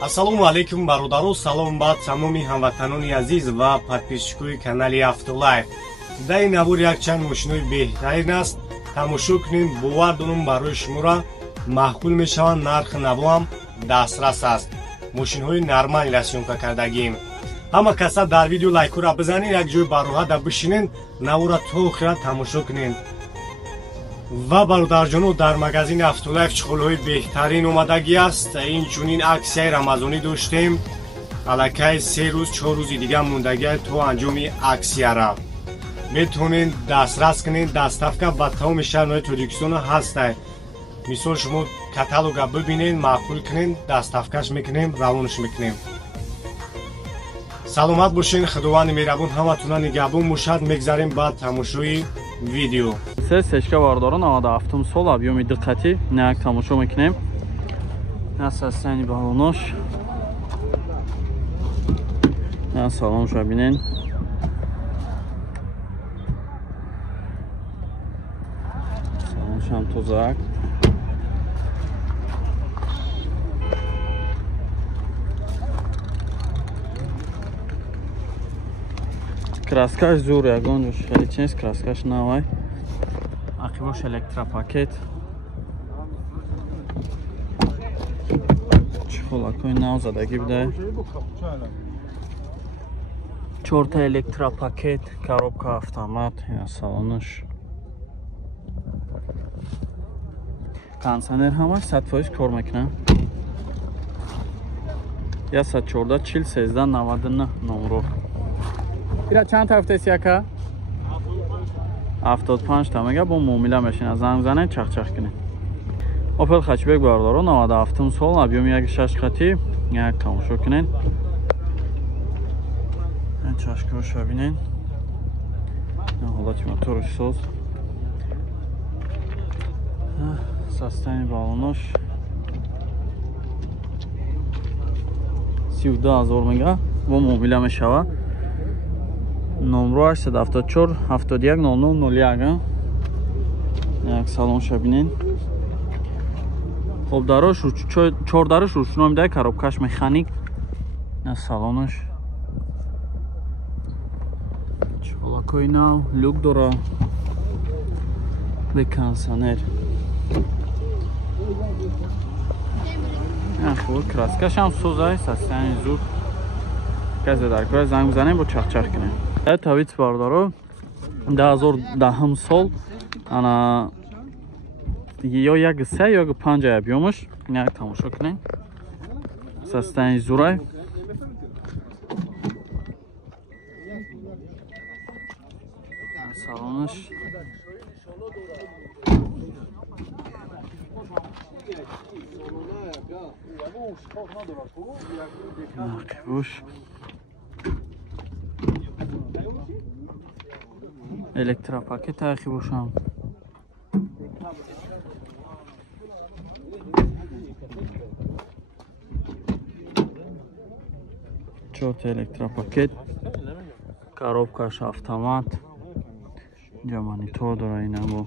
Ассалому алайкум бародаро, салом ба тамоми ҳамватанони азиз ва подписчикои канали Автолайф. Дар ин навор якчанд мошинои беҳтарин аст. Тамошо кунем, бовар дорам барои шуморо маъқул мешаванд, нархи навоам дастрас аст. Мошинҳои нормалиро сёмка кардагием. Ҳама каса дар видео лайкора бизанед, як ҷой бароҳада бишинен, навора то охира тамошо кунед. ва бародарҷоно, дар магазини Автолайф чиқолҳои беҳтарин омадагӣ аст. Инчунин аксияи рамазонӣ доштем. Аллакай 3 рӯз 4 рӯзи дига мондагӣ то анҷоми аксияра. метавонед дастрас кунед. Доставка ба тамоми шаҳрҳои Тоҷикистон ҳаст. мисол шумо каталога бибинед, маъқул кунед, доставкаш мекунем, равонаш мекунем. саломат бошед. худованди меҳрабон ҳаматона нигаҳбон бошад. мегзарем ба тамошои видео. Сечка бардорон 97 сол объеми диққати як тамошо мекунем. Насастани балонош. Салоншо бинен. Салоншам тозак. Краскаш зур ягон хеле чист, краскаш навай. Ақибош электропакет. Чихолакои нав задагӣ буда. 4 та электропакет, коробка автомат, салонаш. Кондиционер ҳамаш 100% кор мекунад. 114 40 13 99 номро. ира чанд тафтес яка? 75 та мега бо муомила мешина. занг занед, чахчах кунед. Opel Hatchback бардоро 97 сол, объеми 1.6 хати, як тамошо кунед. Чашкаошо бинед. ҳолати мотори соз. Састани балонош 32000 мега бо муомила мешава. номро 874 71 0001. як салоншо бинед. обдарош 4 дарош ручной меда, коробкаш механик. на салонаш чолакои нав, люк дора, бе кондиционер. хуб, краскаш ҳам сӯзай, састани зур. казе дар кора занг бизанем, бо чахчах кунем. тавит бардаро 2010 сол, ана ё 1.3 ё 1.5 объемаш, як тамошо кунем. састани зурай. салонаш буш электропакет тахи бошам. чот электропакет, коробкаш автомат, инҷа монитор дора, ина бо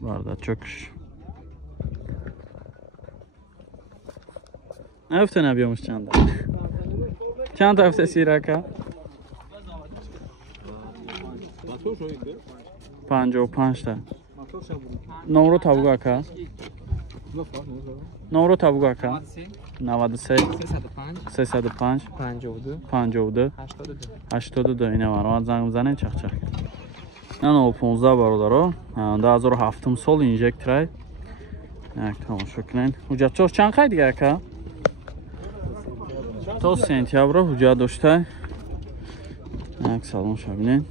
бардачокш. нафтен объемш чанд аст? чанд тафта сирака? 55 та. номро табук ака? номро табук ака? 93 305 52 82. ина маромад занг бизанед, чахчах. ано 15 бародаро 2007 сол, инжекторай. як тамошо кунед. ҳуҷҷатчош чанд қай дига ака? то сентябр ҳуҷҷат доштай. як салоншо бинед.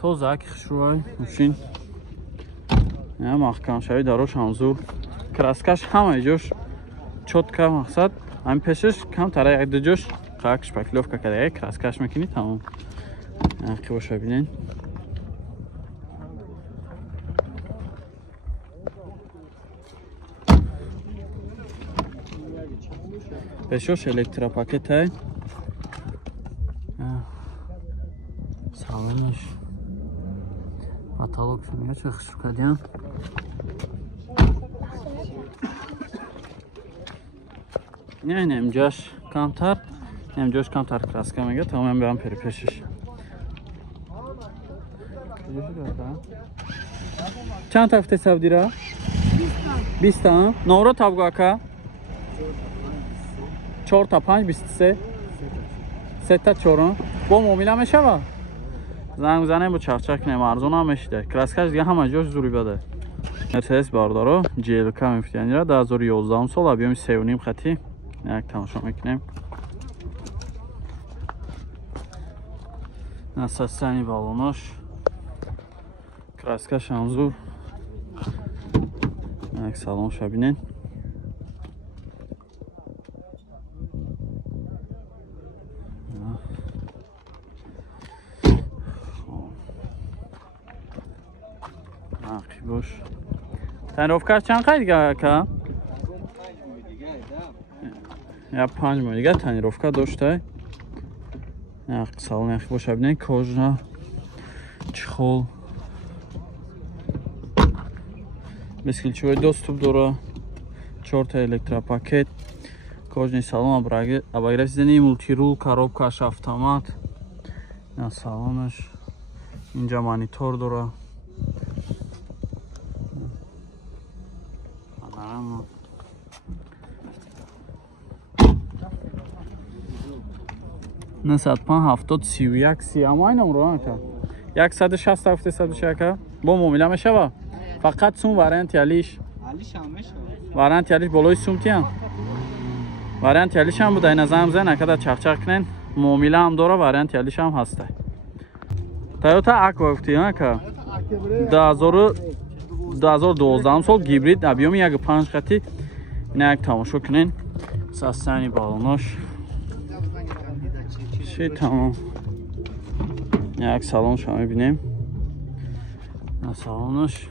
тозак хушрӯй мошин. маҳкамшавӣ дарош ҳам зур. краскаш ҳамаи ҷош чотка, мақсад ҳамин пешаш камтара як ду ҷош қак шпаклёвка карда, краскаш мекунӣ, тамом. қибошо бинед. пешош электропакетай. салонаш потолокшо нигоҳ чӣ хушрӯ кардиам. نه نمیجاش کمتر نمیجاش کمتر کراسکا میگه تمام به هم پریپشش چند تا هفته سعودی را 20 تا نورو تابگو که 4 تا 5 23 3 تا 4 با مومیلا میشه زنگ بزنیم با چخچخ کنیم ارزون هم میشه کراسکاش دیگه همه جاش زوری بده مرسدس باردارو GLK میفتیانی را 2011 سال ابیوم 3.5 خطی یک تماشا میکنیم نسستانی بالوناش کراسکاش هم زور یک سالون شبینین باش تنروفکاش چند خیلی که؟ یا 5 ماه دیگه تنروفکا داشته یک سال نخی باشه بینید کاجنا چخول بسکیلچوی 2 ستوب دوره 4 تا الکترا پاکت کاجنی سالون اباگرف زنی مولتی رول کاروبکاش автомат یا سالونش اینجا مانیتور دوره نه 170 31 30 اما این نمره که 160 700 با مومیلا میشه فقط سوم وارنت یالیش وارنت یالیش بالای سومتی هم وارنت یالیش هم بوده نظام زن نکرده چخچخ کنین مومیلا هم داره وارنت یالیش هم هسته تویوتا اکوا افتی ها که 2012 سال گیبرید ابیوم 1.5 خطی این یک تماشا کنین سستانی بالوناش چی تمام یک سالون شما میبینیم سالونش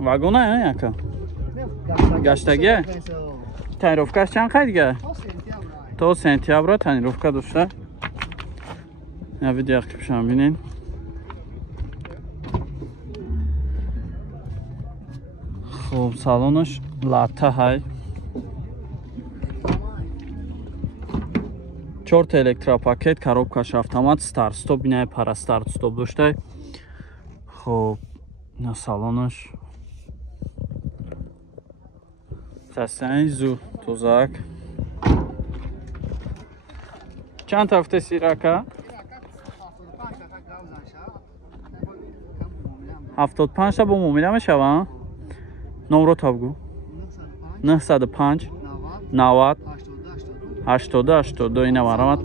واگونه ها یکا گشتگیه تنیروفکاش چند خیلی دیگه تا سنتیابر تنیروفکا داشته یا ویدیو کلیپ شما بینین خوب سالونش لاته های 4 تا الکترا پاکت коробкаш автомат старт стоп бинай пара старт стоп дошта хоб на салонаш састани зу тузак чанд ҳафта сирака 75 та бо муомила мешава номро табгу 905 90 80 اینا برامت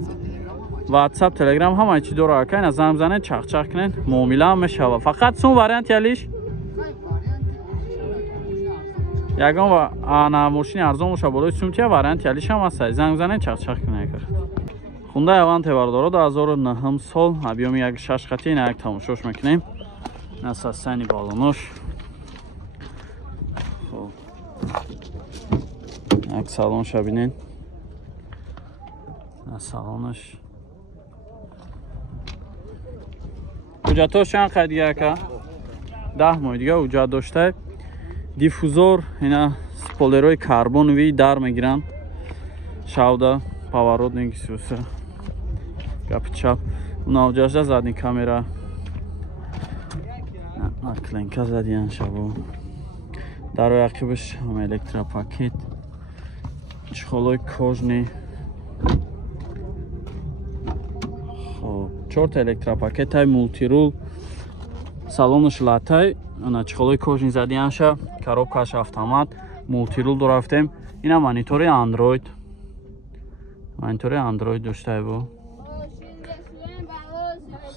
واتساپ تلگرام همه چی داره اکن از زنگ زنه چخ کنین مومیلا هم میشه فقط سون وارنت یالیش یگان و انا ماشین ارزون باشه بالای سومتی وارنت یالیش هم هست زنگ زنه چخ کنه خونده اوانت باردارو 2009 سال ابیوم 1.6 خطی اینا یک تماشاش میکنیم نسستانی بالوناش یک سالون شبینین سالونش اوجاتوش چند خیلیه که 10 ماه دیگه اوجات داشته دیفوزور اینا سپولروی کربون وی در میگیرن شاوده پاورود نگیسوسه گپ چپ اونا اوجاش زدنی کامera کلینکا زدین شبو در روی عقبش هم الکترا پاکت چخولای کاجنی 4 تا الکترا پاکت های مولتی رول салонаш латай ана чихолои кожни задианша коробкаш автомат мултирул дорафтем ина монитори андроид доштаи бу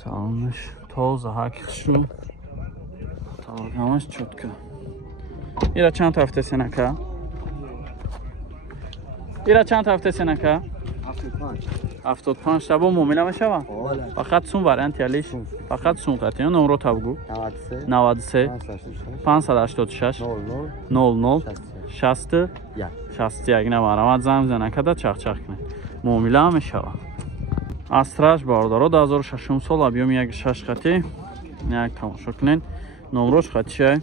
салонаш тоза ҳакишу талгамаш чутка ира чанд ҳафта сенака 75 табо муомила мешава фақат сум вариант ялиш фақат сум қатиё номро табгу 93 586 00 61 намарамад зам занакада чахчах кунед муомила мешава астраш бардоро 2006 сол абъёми 1.6 хати як тамошо кунед номрош хатиша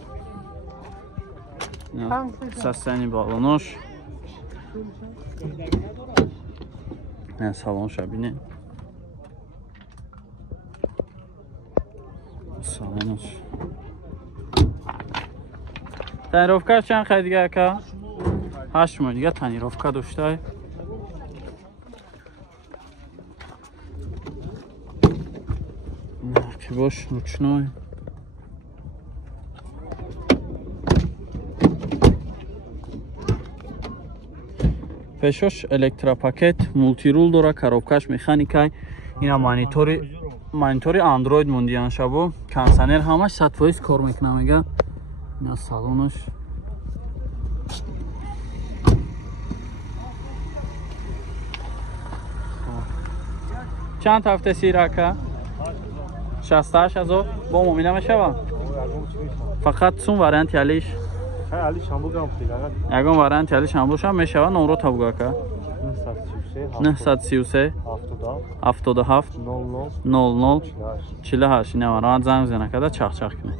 састани балонош салонша бинед салонош танировка чанд хай дига ака 8 мон дига танировка доштай бош ручной пешош электропакет мултирул дора коробкаш механикай ина монитори андроид мондиан шабо кондиционер ҳамаш 100% кор мекунад мега ина салонаш чанд ҳафта сирака 68000 бо муомила мешавад фақат сум варианти алиш ягон варианти алиш ҳамбошам мешавад номро табугака 933 77 00 48 ина вариант занг занакада чахчах кунед